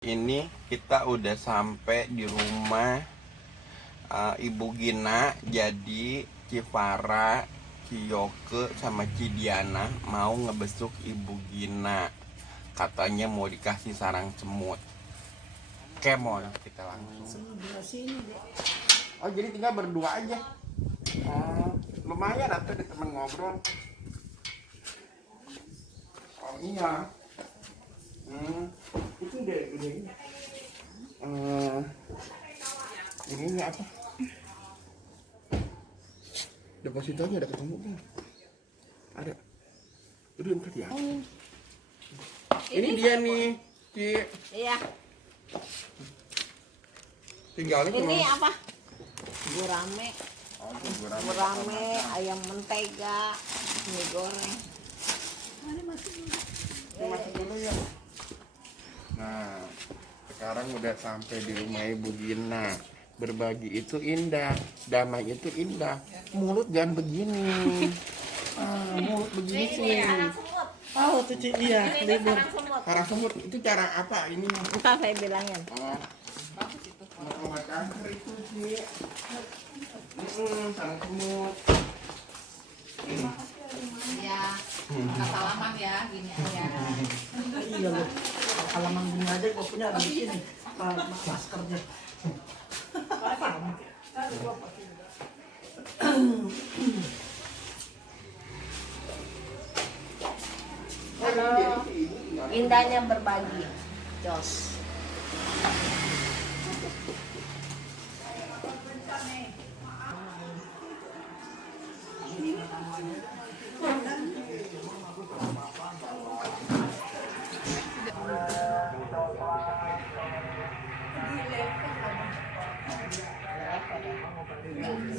Ini kita udah sampai di rumah Ibu Gina. Jadi Cifara, Ciyoke, sama Cidiana mau ngebesuk Ibu Gina. Katanya mau dikasih sarang semut. Kemon kita langsung. Oh jadi tinggal berdua aja. Oh lumayan atau ada temen ngobrol. Oh iya. Itu udah ini. Ininya apa? Depositonya ada ketemu belum? Ada. Udah angkat ya. Ini dia nih, Ci. Iya. Tinggalnya Ini cuma apa? Gurame. Oh, Gurame, ayam mentega, mie goreng. Masuk dulu ya. Nah, sekarang udah sampai di rumah Ibu Gina. Berbagi itu indah, damai itu indah. Mulut jangan begini. Mulut begini sih. Oh, itu Ci, iya, libur. Sarang semut itu cara apa ini? Entar saya bilangin. Obat kanker itu sih. Sarang semut. Ya, salaman ya, gini aja. Iya loh, halaman gini aja gue punya di sini maskernya. Halo. Indahnya berbagi. Jos.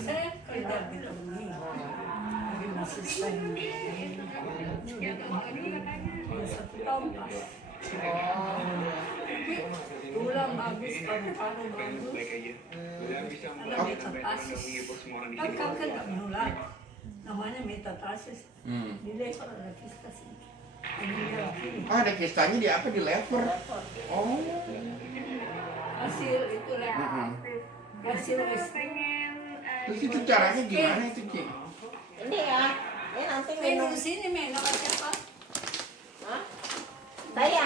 Saya kerja di sini, jadi masih satu tahun pas. Ulang bagus, paru-paru bagus, ada metatasis. Kan kanker nggak menular, namanya metatasis. Di lever ada kistas ini. Ada kistanya di apa? Di lever. Oh. Hasil itu hasil Terus itu caranya gimana itu, Ci? Ini ya. Ini nanti minum minum. sini minum siapa? Hah? Saya.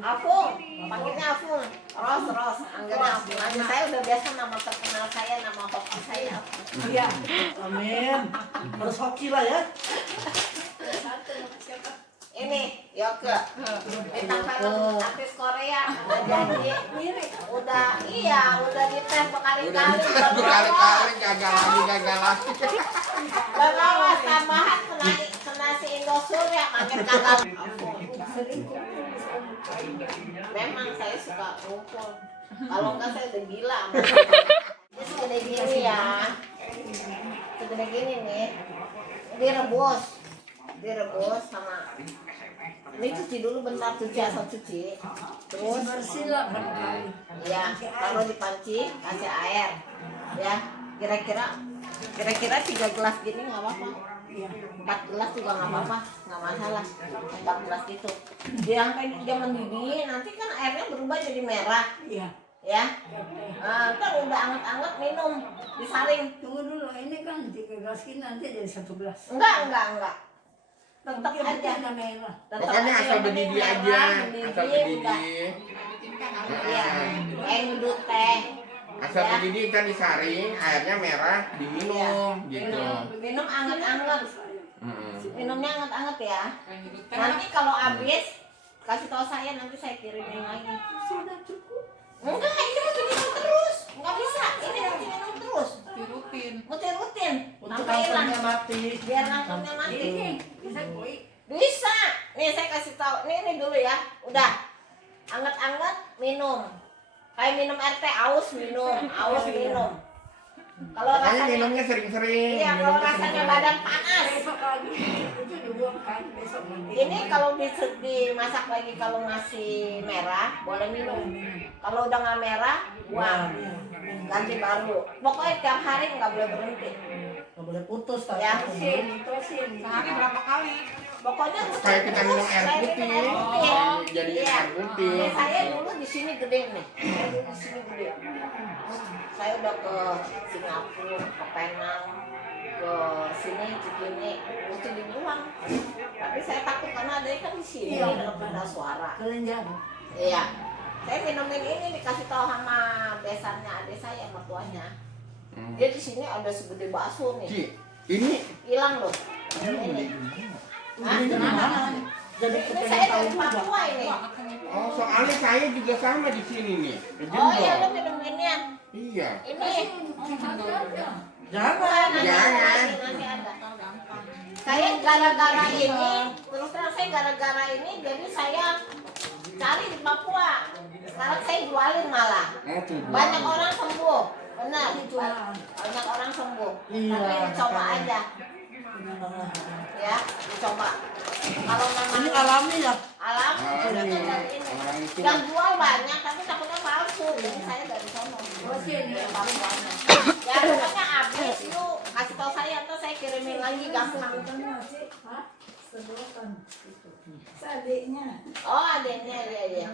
Afung. Panggilnya Afung. Ros. Anggapnya Afung. Nanti saya udah biasa nama terkenal saya, nama hoki saya Afung. Iya, amin. Harus hoki lah ya. Ini Yoke, bintang film artis Korea udah jadi, udah dites berkali-kali, Berkali-kali gagal lagi. dan lolos tambahan kena si Indosurya makin gagal. Memang saya suka ngumpul, kalau enggak saya udah gila. Ini segede gini ya, segede gini nih, direbus sama. Ini cuci dulu bentar, cuci asal cuci. Terus Bersih lah barangkali. ya taruh di panci, kasih air. Ya, kira-kira 3 gelas gini nggak apa-apa. 4 gelas juga nggak apa-apa, nggak masalah. 4 gelas gitu. Dia sampai dia mendidih, nanti kan airnya berubah jadi merah. Iya. Ya, ntar udah anget-anget minum, disaring. Tunggu dulu, ini kan 3 gelas ini nanti jadi 1 gelas. Enggak. Tetap aja. Ada merah. Tetap Pokoknya aja, asal yang penting mendidih aja, merah, asal mendidih, udah. mendidih. Iya, kayak ngedut teh. Asal mendidih kan disaring, airnya merah, diminum gitu. Minum anget-anget. Mm-mm. Minumnya anget-anget ya. Nanti kalau habis kasih tahu saya, nanti saya kirimin lagi. Sudah cukup. Enggak, ini mesti minum terus. Enggak bisa, ini mesti minum terus. Mesti rutin. Untuk Sampai hilang. kankernya mati. Biar kankernya mati. Ini bisa koi. Bisa. Nih saya kasih tahu. Ini dulu ya. Udah. Anget-anget minum. Kayak minum air teh, aus minum. Kalau Pokoknya rasanya, minumnya sering-sering. iya, kalau rasanya badan panas. Besok lagi itu dibuang kan besok nanti. Ini kalau dimasak lagi, kalau masih merah boleh minum. Kalau udah nggak merah, buang. Ganti baru. Pokoknya tiap hari nggak boleh berhenti. Nggak boleh putus Ya. terusin. Sehari berapa kali? Pokoknya Kayak kita minum air kayak putih. minum air putih. Oh, jadi Iya. air putih. Nah, saya dulu di sini gede nih. Saya dulu di sini gede. Saya udah ke Singapura, ke Penang, ke sini Cikini, mesti dibuang. Tapi saya takut karena adanya kan di sini Iya. dalam benda suara. Kelenjar. Iya. Saya minumin ini dikasih tahu sama besannya adik saya, mertuanya. Dia di sini ada segede bakso nih. Ci, ini Hilang loh. Ini. Hah? Jadi Ini saya dari Papua ini. oh soalnya saya juga sama di sini nih. Oh iya, lo Jendol. minuminnya. Iya. Ini. Jangan. Jangan. Nanti ada. Saya gara-gara ini, terus terang saya gara-gara ini, jadi saya cari di Papua. Sekarang saya jualin malah. Oh, tuh. Banyak orang sembuh, benar. Banyak orang sembuh. Iya. Tapi coba aja, ya, dicoba. Kalau Ini memang alami ya. alam, Alami. sudah dari ini. Orang itu. Yang jual banyak, tapi takutnya palsu. Jadi saya dari sono. Dari Papuanya. Ya pokoknya habis yuk, kasih tahu saya, atau saya kirimin lagi gampang. Adiknya. Oh adiknya ya.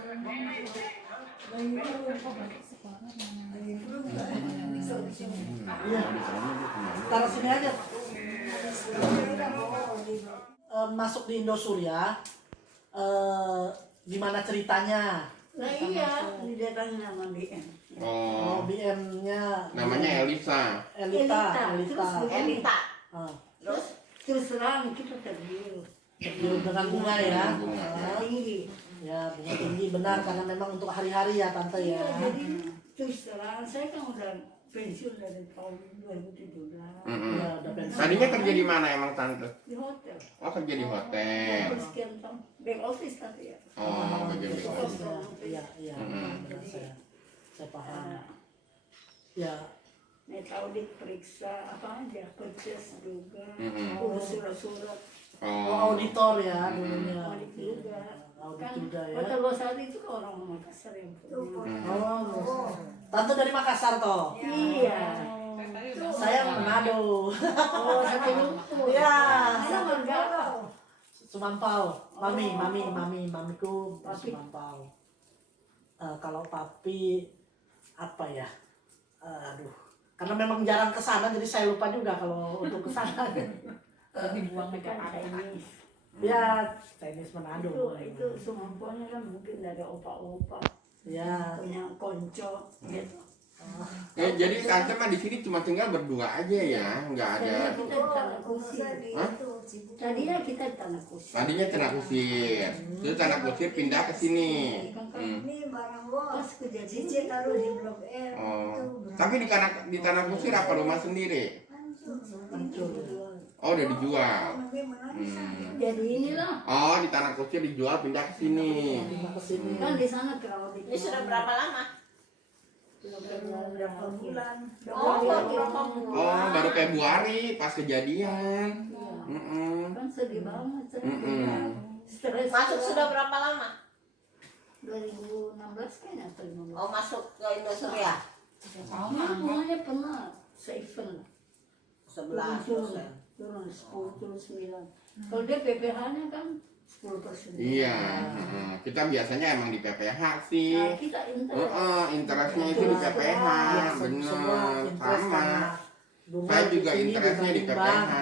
Taruh sini aja. Masuk di Indosuria. Gimana ceritanya? Nah iya, didatangin sama BM. Oh, BM-nya namanya Elisa. Elita. Elita. Terus Terus terang kita tergiur dengan bunga ya. Bunga. tinggi. Ya bunga tinggi benar karena memang untuk hari-hari ya tante ya. Iya, jadi terus terang saya kan udah pensiun dari tahun 2017 Mm-mm. Ya udah pensiun. Tadinya kerja di mana emang tante? di hotel. Oh kerja di hotel. Sekian tahun back office tapi ya. Oh kerja di hotel. Iya benar saya paham. Nah, Ya tahu diperiksa apa aja, purchase juga, Mm-mm. urus surat-surat, oh, auditor ya dulunya. audit juga. Audit Kan juga ya. Hotel Losari itu orang Makassar yang punya. Oh, tante dari Makassar toh. Iya. Saya Manado. Oh, satu lumpur. Iya. Saya berapa? Sumampau. Mamiku Sumampau. Kalau papi apa ya? Aduh. Karena memang jarang ke sana jadi saya lupa juga kalau untuk ke sana. Dibuang ke Chinese. Ya, Chinese Manado. Itu semampuannya kan mungkin dari opa-opa Ya. punya konco gitu. Ya, jadi tante mah di sini cuma tinggal berdua aja ya, nggak ada. Tadinya kita di tanah kusir. Hah? Tadinya kita di tanah kusir. Tadinya tanah kusir, terus tanah kusir pindah ke sini. Ini barang bos kejadian Cici taruh di Blok M. Oh, tapi di tanah kusir apa rumah sendiri? Oh udah dijual. Jadi inilah Oh di tanah kusir dijual pindah ke sini. Ke sini. kan di sana kalau Ini sudah berapa lama? berapa bulan? Oh berapa bulan? Oh baru Februari pas kejadian. Kan sedih banget saya. Stres. Masuk sudah berapa lama? 2016 kayaknya atau 15. Oh masuk ke Indosuria? Semuanya pernah seven 11%. turun 10 turun 9. Kalau dia PPH-nya kan 10%. Iya, kita biasanya emang di PPH sih. Nah, kita interest. Interestnya itu di PPH, bener, sama. Saya juga interestnya di PPH.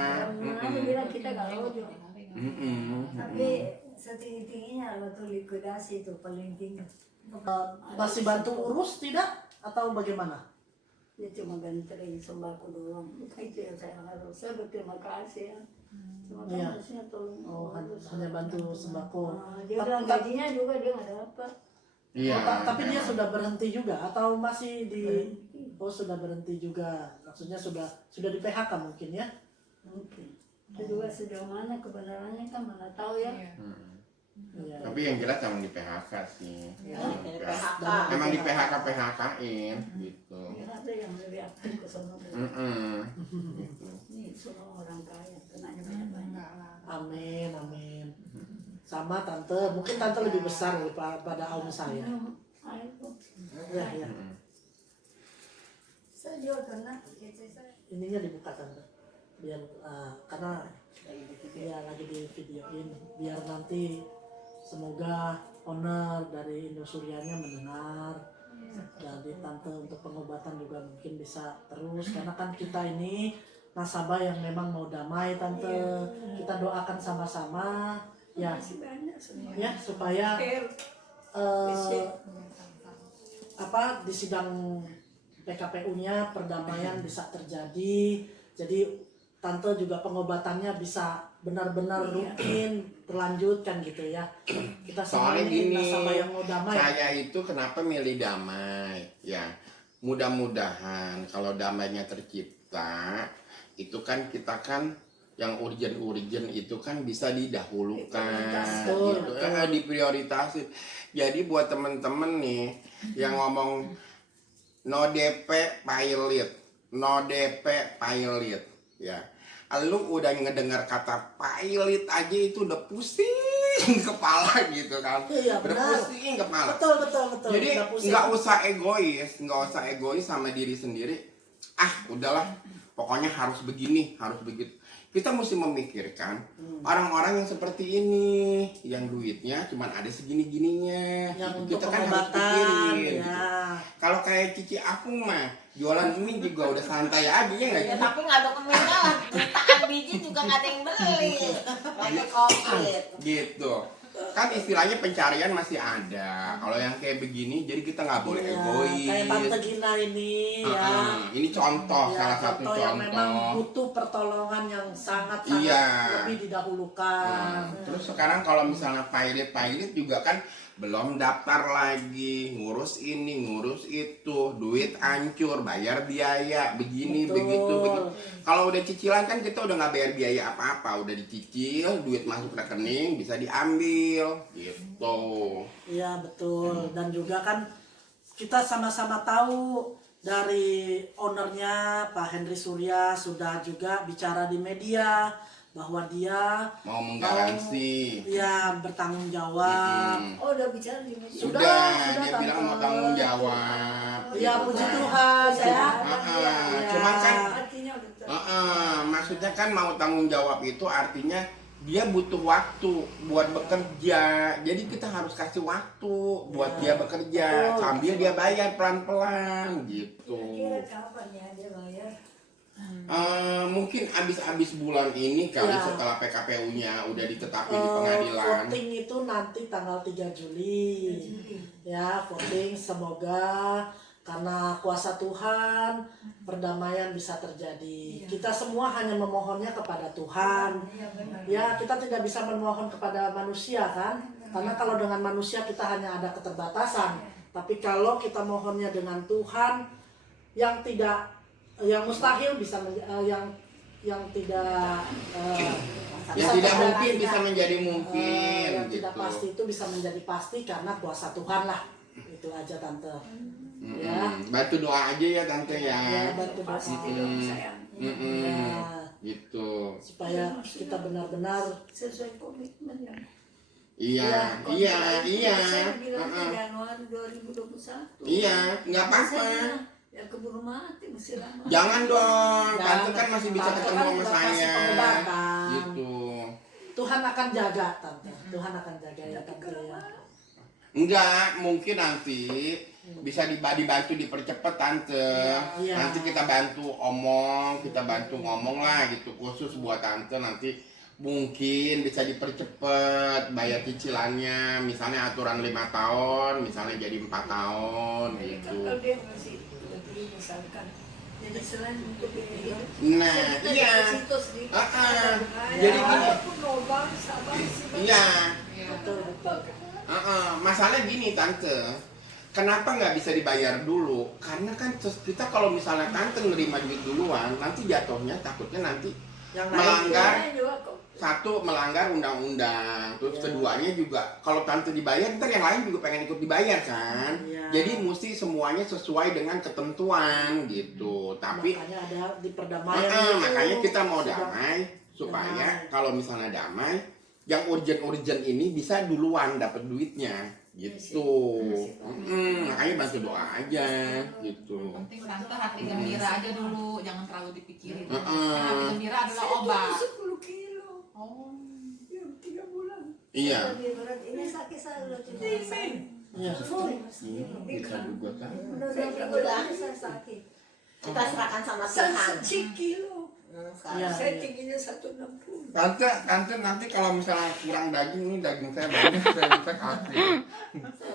Aku bilang kita kalau juga. Tapi setinggi-tingginya waktu likuidasi itu paling tinggi. Masih bantu urus tidak atau bagaimana? Dia cuma ganterin sembako doang. Itu yang saya harus. Saya berterima kasih ya. Cuma Iya. kan harusnya tolong. Oh, hanya bantu sembako. Dia bilang gajinya juga dia nggak dapat. Iya. Tapi dia sudah berhenti juga atau masih di Oh, sudah berhenti juga. Maksudnya sudah di PHK mungkin ya? Mungkin. Itu juga sejauh mana kebenarannya kan mana tahu ya. Iya. Tapi yang jelas emang di PHK sih. Ini PHK. Emang di PHK-in gitu. Ya, ada yang lebih aktif ke sana. Gitu. Ini semua orang kaya, kenanya banyak-banyak. Amin. Sama tante, mungkin tante lebih besar daripada om saya. Ayo. Ya. Saya juga kena, saya Ininya dibuka tante. Biar karena Iya, lagi di videoin biar nanti semoga owner dari Indosuryanya mendengar. Jadi tante untuk pengobatan juga mungkin bisa terus karena kan kita ini nasabah yang memang mau damai tante. Kita doakan sama-sama ya Masih banyak semua. ya supaya di sidang PKPU-nya perdamaian bisa terjadi. Jadi tante juga pengobatannya bisa benar-benar rutin berlanjutkan gitu ya. Kita Soalnya semuanya gini, nasabah yang mau damai. saya itu kenapa milih damai ya, mudah-mudahan kalau damainya tercipta itu kan kita kan yang urgent itu kan bisa didahulukan Betul, gitu, betul. diprioritasin. Jadi buat temen-temen nih yang ngomong no DP pilot ya, lu udah ngedengar kata pilot aja itu udah pusing kepala gitu kan. Iya, Udah benar. pusing kepala. Betul. Jadi Udah pusing. nggak usah egois sama diri sendiri. Udahlah, pokoknya harus begini, harus begitu. Kita mesti memikirkan orang-orang yang seperti ini, yang duitnya cuma ada segini-gininya. Yang Gitu. untuk Kita kan harus pengobatan pikirin. ya. Gitu. Kalau kayak Cici aku mah jualan mie juga udah santai aja ya nggak Ya, sih? tapi nggak ada kemennya lah, jutaan biji juga nggak ada yang beli. Lagi COVID. Gitu. Kan istilahnya pencarian masih ada. Kalau yang kayak begini, jadi kita nggak boleh Iya, egois. kayak Tante Gina ini ya. Ini contoh, Ya, salah satu contoh yang memang contoh. butuh pertolongan yang sangat Iya. lebih didahulukan. Terus sekarang kalau misalnya pilot juga kan belum daftar lagi, ngurus ini, ngurus itu, duit hancur, bayar biaya, begini, Betul. begitu. Kalau udah cicilan kan kita udah nggak bayar biaya apa-apa, udah dicicil, duit masuk rekening, bisa diambil, gitu. Iya betul. Dan juga kan kita sama-sama tahu dari ownernya Pak Henry Surya sudah juga bicara di media bahwa dia Mau menggaransi. ya bertanggung jawab. Oh, udah bicara di media. Sudah, Dia Tante. bilang mau tanggung jawab. Ya gitu puji kan. Tuhan ya. Cuman kan Artinya udah maksudnya kan mau tanggung jawab itu artinya dia butuh waktu buat bekerja. Jadi kita harus kasih waktu buat dia bekerja sambil dia bayar pelan-pelan gitu. kira kapan ya dia bayar? Mungkin habis bulan ini kali Ya. setelah PKPU-nya udah ditetapin di pengadilan. Voting itu nanti tanggal 3 Juli. Ya, voting semoga karena kuasa Tuhan perdamaian bisa terjadi. Kita semua hanya memohonnya kepada Tuhan. Ya, kita tidak bisa memohon kepada manusia kan? Karena kalau dengan manusia kita hanya ada keterbatasan. Tapi kalau kita mohonnya dengan Tuhan yang mustahil bisa yang tidak Yang tidak mungkin bisa menjadi yang mungkin tidak gitu. pasti itu bisa menjadi pasti karena kuasa Tuhan lah. Itu aja tante. Ya. Bantu doa aja ya tante ya. Ya, bantu doa. Pasti dong sayang. Ya, Gitu. supaya kita benar-benar Sesuai komitmen ya. Iya. Saya bilang Januari 2021. Iya, nggak apa-apa. Ya keburu mati masih lama. Jangan dong, tante kan masih bisa Tante ketemu kan sama udah kasih saya. pengobatan. Gitu. Tuhan akan jaga tante. Tuhan akan jaga ya tante ya. Enggak, mungkin nanti bisa dibantu dipercepat tante. Iya. Nanti kita bantu ngomong lah gitu khusus buat tante nanti mungkin bisa dipercepat bayar cicilannya, misalnya aturan 5 tahun misalnya jadi 4 tahun gitu. Kalau dia masih lebih misalkan jadi selain untuk biaya hidup. Nah, iya. Deposito sedikit. Jadi gini. Walaupun lobang sabar sih. Iya. Betul, betul. Masalahnya gini tante, kenapa nggak bisa dibayar dulu? Karena kan kita kalau misalnya tante nerima duit duluan, nanti jatuhnya takutnya nanti Yang melanggar Saya juga kok. satu melanggar undang-undang, terus Ya. keduanya juga kalau tante dibayar, ntar yang lain juga pengen ikut dibayar kan? Ya. Jadi mesti semuanya sesuai dengan ketentuan gitu. Tapi makanya ada di perdamaian itu makanya kita mau sudah damai supaya damai. kalau misalnya damai, yang urgent ini bisa duluan dapat duitnya gitu. Makanya bantu doa aja gitu. Penting tante hati gembira aja dulu, jangan terlalu dipikirin. Heeh. Karena hati gembira adalah Saya obat. turun 10 kilo. Oh. Ya, 3 bulan. Iya. Lebih berat ini sakit saya udah tidak Timin. Iya. Kita juga kan. Udah 2 minggu lagi saya sakit. Kita serahkan sama Saya Tuhan. 1 kilo. Sekarang. Iya. Saya tingginya 160. Tante nanti kalau misalnya kurang daging nih, daging saya banyak, saya bisa kasih.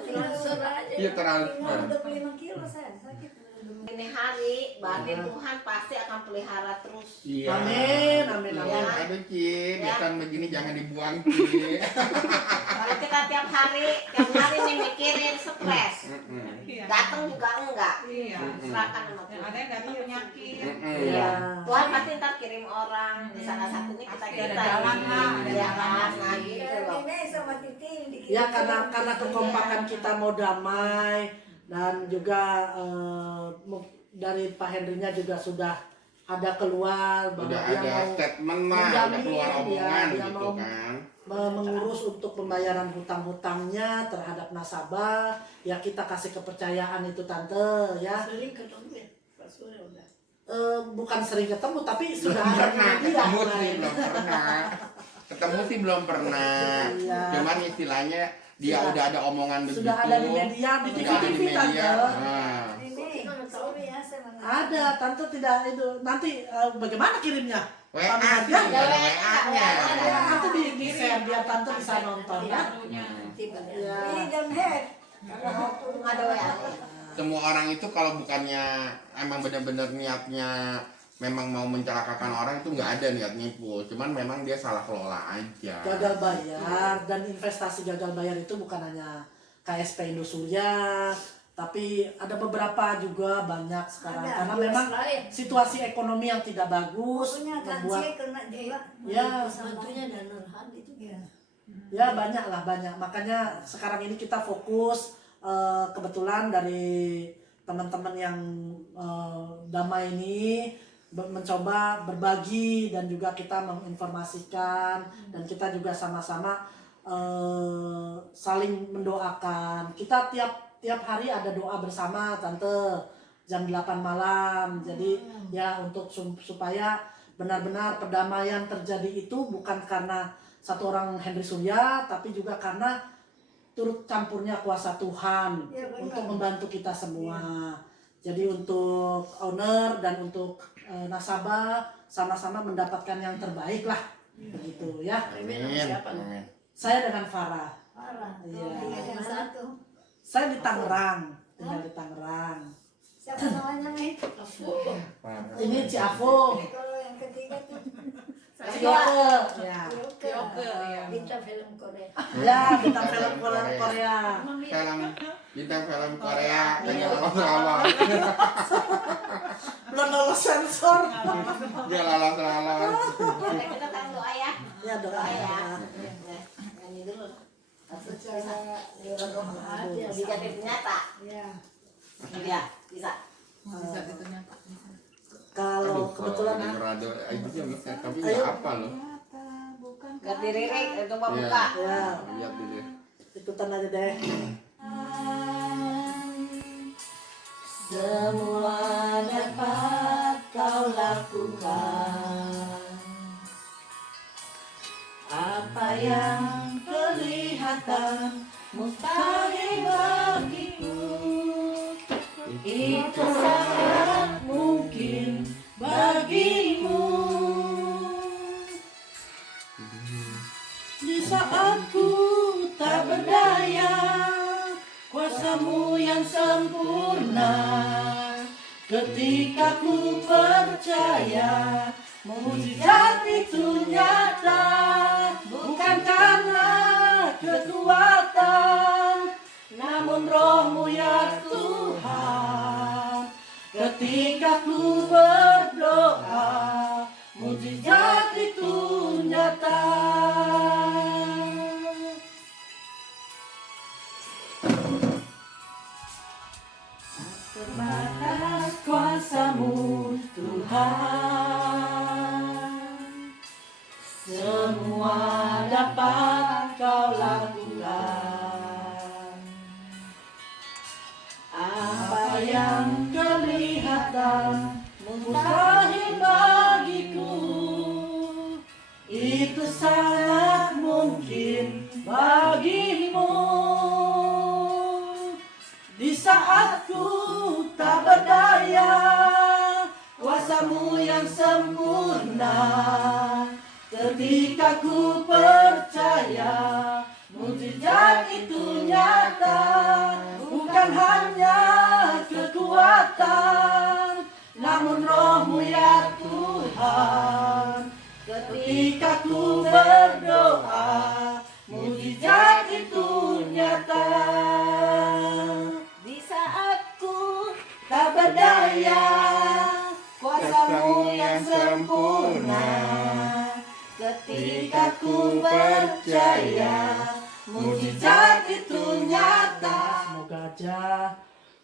Transfer aja. Iya, transfer. 25 kilo saya sakit. Ini hari berarti Tuhan pasti akan pelihara terus. Iya. Amin, amin, amin. Aduh Ci, Ya. bukan begini jangan dibuang Ci. Kalau kita tiap hari nih mikirin stres, datang juga enggak. Iya. Serahkan sama Yang Tuhan. ada yang datang penyakit. Iya. Tuhan pasti ntar kirim orang. Di salah satunya kita Pasti ada jalan lah, ada Iya jalan. kan, nah gitu loh. Ini sama Titi yang dikirim. Ya karena kekompakan kita mau damai dan juga dari Pak Henrynya juga sudah ada keluar bahwa Udah dia ada mau statement lah, udah menjamin, keluar ya, omongan dia gitu mau kan. mengurus untuk pembayaran hutang-hutangnya terhadap nasabah. Ya kita kasih kepercayaan itu tante ya. Sering ketemu ya, Pak Surya udah. Bukan sering ketemu tapi sudah Belum ada pernah di media. ketemu sih, belum pernah. Ketemu sih belum pernah. Iya. Cuman istilahnya dia Sudah- udah ada omongan begitu. Sudah ada di media, di Udah ada di TV tante. media. Nah. Ini sorry ya saya mengalami. Ada tante tidak itu nanti bagaimana kirimnya? WA Kami sih, aja. ada WA-nya. Ya, nanti di share biar tante bisa nonton ya. Tiba Iya. ini don't have. Ada WA. Semua orang itu kalau bukannya emang benar-benar niatnya memang mau mencelakakan orang itu nggak ada niat nipu, cuman memang dia salah kelola aja. Gagal bayar dan investasi gagal bayar itu bukan hanya KSP Indosuria, tapi ada beberapa juga banyak sekarang Ada, karena jelas memang lain. situasi ekonomi yang tidak bagus Punya kan membuat saya kena juga. ya Bantunya dan Nurhan itu. Ya. ya banyak lah banyak, makanya sekarang ini kita fokus kebetulan dari teman-teman yang damai ini mencoba berbagi dan juga kita menginformasikan dan kita juga sama-sama saling mendoakan. Kita tiap hari ada doa bersama tante jam 8 malam. Jadi ya untuk supaya benar-benar perdamaian terjadi itu bukan karena satu orang Henry Surya tapi juga karena turut campurnya kuasa Tuhan Ya, benar. untuk membantu kita semua. Jadi untuk owner dan untuk nasabah sama-sama mendapatkan yang terbaik lah, begitu ya. Amin. Amin. Saya dengan Farah. Parah. Iya. Tinggal yang satu. Saya di Tangerang, tinggal di Tangerang. Siapa namanya nih? Ini Ciafo, Kalau yang ketiga tuh Ciyoke, ya. Yoke. Bintang film Korea. Ya, bintang film Korea. Film bintang film Korea kayaknya lolos. Belum lolos sensor. Dia lolos. Kita kan doa ya. Ya doa Doa ya. ya. Nyanyi dulu. Secara doa aja. Dijadi nyata. Ya. Iya, bisa. Bisa gitu nyata. Kalau kebetulan rada itu bisa tapi Ayo. nggak apa loh. Gak diririk itu buka. ya Lihat dulu. ikutan aja deh. Semua dapat kau lakukan, apa yang kelihatan mustahil bagiku, itu sangat mungkin bagimu. Di saat ku tak berdaya, kuasamu yang sempurna. Ketika ku percaya, mujizat itu nyata. Bukan karena kekuatan, namun rohmu ya Tuhan. Ketika ku berdoa, mujizat itu nyata. Terbatas kuasamu Tuhan, semua dapat kau lakukan. Apa yang kelihatan mustahil bagiku, itu sangat mungkin bagimu. Di saat ku tak berdaya, kuasamu yang sempurna. Ketika ku percaya, mukjizat itu nyata. Bukan hanya kekuatan, namun rohmu ya Tuhan. Ketika ku berdoa, mukjizat itu nyata. Di saat ku Tak berdaya, kuasamu yang sempurna. Ketika ku percaya, mukjizat itu nyata. semoga aja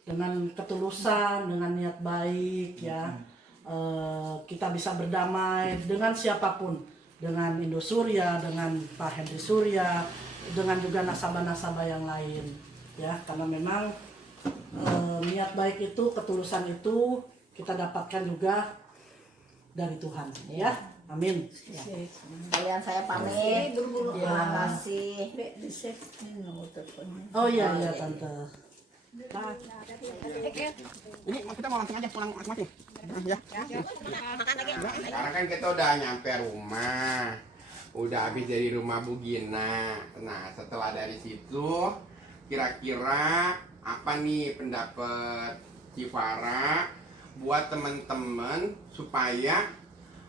dengan ketulusan, dengan niat baik ya, kita bisa berdamai dengan siapapun, dengan Indosurya, dengan Pak Henry Surya, dengan juga nasabah-nasabah yang lain ya, karena memang niat baik itu, ketulusan itu kita dapatkan juga dari Tuhan ya. Amin. Kalian saya pamit. Terima kasih. Di save nomor teleponnya. Oh iya iya tante. Ini kita mau langsung aja pulang masing-masing. Ya. Sekarang kan kita udah nyampe rumah. Udah habis dari rumah Bu Gina. Nah, setelah dari situ kira-kira apa nih pendapat Cifara buat teman-teman supaya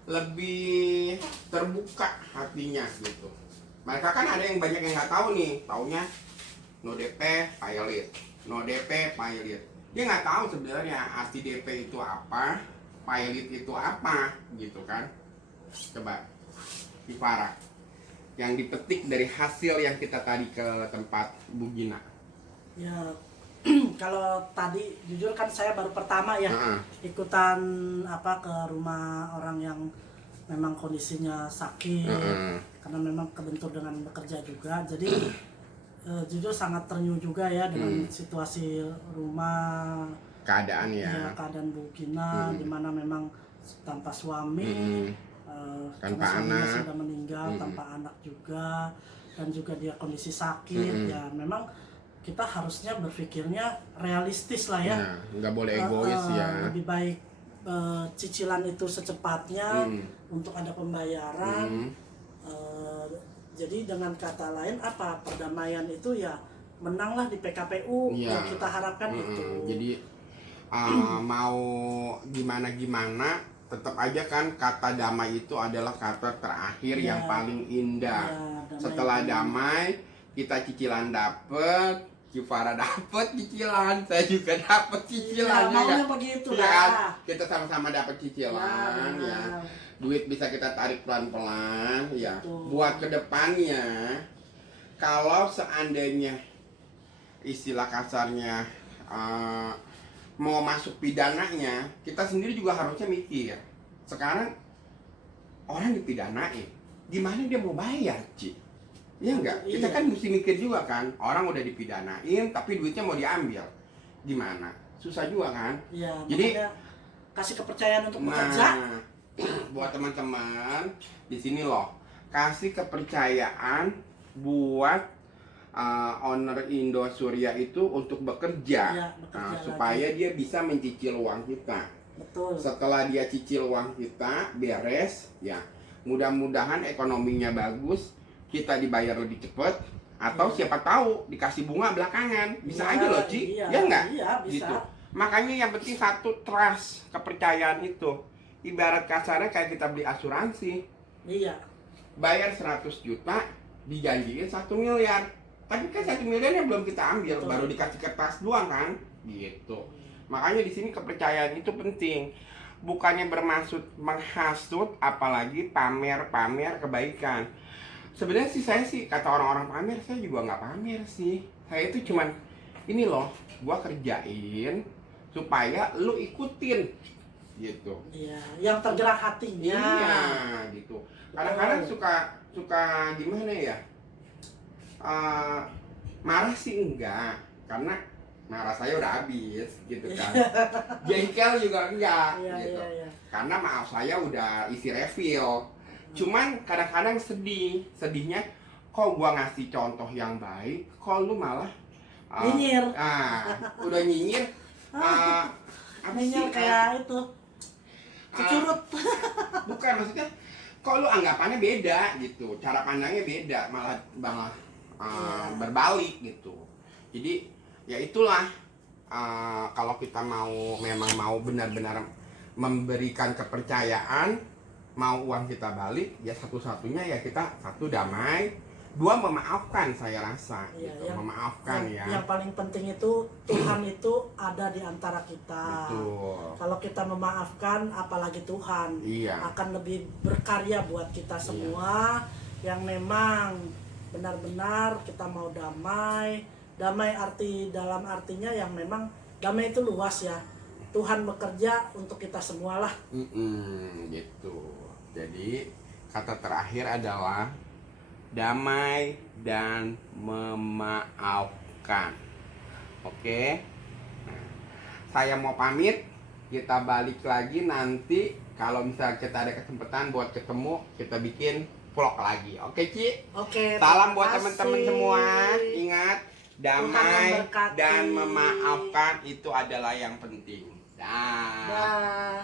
lebih terbuka hatinya gitu. Mereka kan ada yang banyak yang nggak tahu nih, taunya no DP pilot, no DP pilot. Dia nggak tahu sebenarnya arti DP itu apa, pilot itu apa, gitu kan? Coba Cifara, yang dipetik dari hasil yang kita tadi ke tempat Bu Gina. Ya, kalau tadi jujur kan saya baru pertama ya ikutan apa ke rumah orang yang memang kondisinya sakit, karena memang kebentur dengan bekerja juga. Jadi jujur sangat ternyuh juga ya dengan situasi rumah, Keadaan ya. keadaan Bu Gina di mana memang tanpa suami, Tanpa karena suaminya anak. sudah meninggal, tanpa anak juga, dan juga dia kondisi sakit. Ya memang kita harusnya berpikirnya realistis lah ya. Nah, nggak boleh egois ya. Lebih baik cicilan itu secepatnya untuk ada pembayaran. Jadi dengan kata lain apa, perdamaian itu ya menanglah di PKPU yang kita harapkan itu. Jadi mau gimana tetap aja kan kata damai itu adalah kata terakhir yang paling indah. Setelah damai kita cicilan dapet, Cifara dapet cicilan, saya juga dapet cicilan. Maunya begitu ya, lah. kita sama-sama dapet cicilan ya. Duit bisa kita tarik pelan-pelan ya. Buat kedepannya, kalau seandainya istilah kasarnya mau masuk pidananya, kita sendiri juga harusnya mikir. Sekarang orang dipidanain, gimana dia mau bayar, Ci? Iya enggak? Kita kan mesti mikir juga kan, orang udah dipidanain tapi duitnya mau diambil. Gimana? Susah juga kan? Iya, jadi kasih kepercayaan untuk bekerja. Buat teman-teman di sini loh, kasih kepercayaan buat owner Indosurya itu untuk bekerja, supaya dia bisa mencicil uang kita. Betul. Setelah dia cicil uang kita beres, ya mudah-mudahan ekonominya bagus, kita dibayar lebih cepat, atau siapa tahu dikasih bunga belakangan, bisa aja loh Ci, ya enggak? Iya, bisa. Gitu. Makanya yang penting satu, trust, kepercayaan itu. Ibarat kasarnya kayak kita beli asuransi. Iya. Bayar 100 juta, dijanjiin 1 miliar. Tapi kan 1 miliarnya belum kita ambil, baru dikasih kertas doang kan? Gitu. Makanya di sini kepercayaan itu penting. Bukannya bermaksud menghasut, apalagi pamer-pamer kebaikan. Sebenarnya sih saya sih, kata orang-orang pamer, saya juga nggak pamer sih. Saya itu cuman, ini loh, gua kerjain supaya lu ikutin. Gitu. Iya, yang tergerak hatinya. Iya, gitu. Kadang-kadang suka gimana ya? Marah sih enggak, karena marah saya udah habis, gitu kan. Jengkel juga enggak, gitu. Karena maaf saya udah isi refill. Cuman kadang-kadang sedihnya kok gua ngasih contoh yang baik, kok lu malah Nyinyir. Udah nyinyir. Apa sih? Nyinyir kayak itu. Curut. Bukan, maksudnya kok lu anggapannya beda gitu, cara pandangnya beda, malah berbalik gitu. Jadi ya itulah, kalau kita memang mau benar-benar memberikan kepercayaan, mau uang kita balik, ya satu-satunya ya kita satu damai, dua memaafkan, saya rasa gitu. Memaafkan ya. Yang paling penting itu Tuhan itu ada di antara kita. Betul. Kalau kita memaafkan, apalagi Tuhan akan lebih berkarya buat kita semua yang memang benar-benar kita mau damai. Damai dalam artinya yang memang damai itu luas ya. Tuhan bekerja untuk kita semualah. Gitu. Jadi kata terakhir adalah damai dan memaafkan. Oke. Nah, saya mau pamit. Kita balik lagi nanti kalau misalnya kita ada kesempatan buat ketemu, kita bikin vlog lagi. Oke, Ci? Oke. Salam buat terima teman-teman kasih. semua. Ingat, damai memberkati. dan memaafkan itu adalah yang penting. Dah. Dah.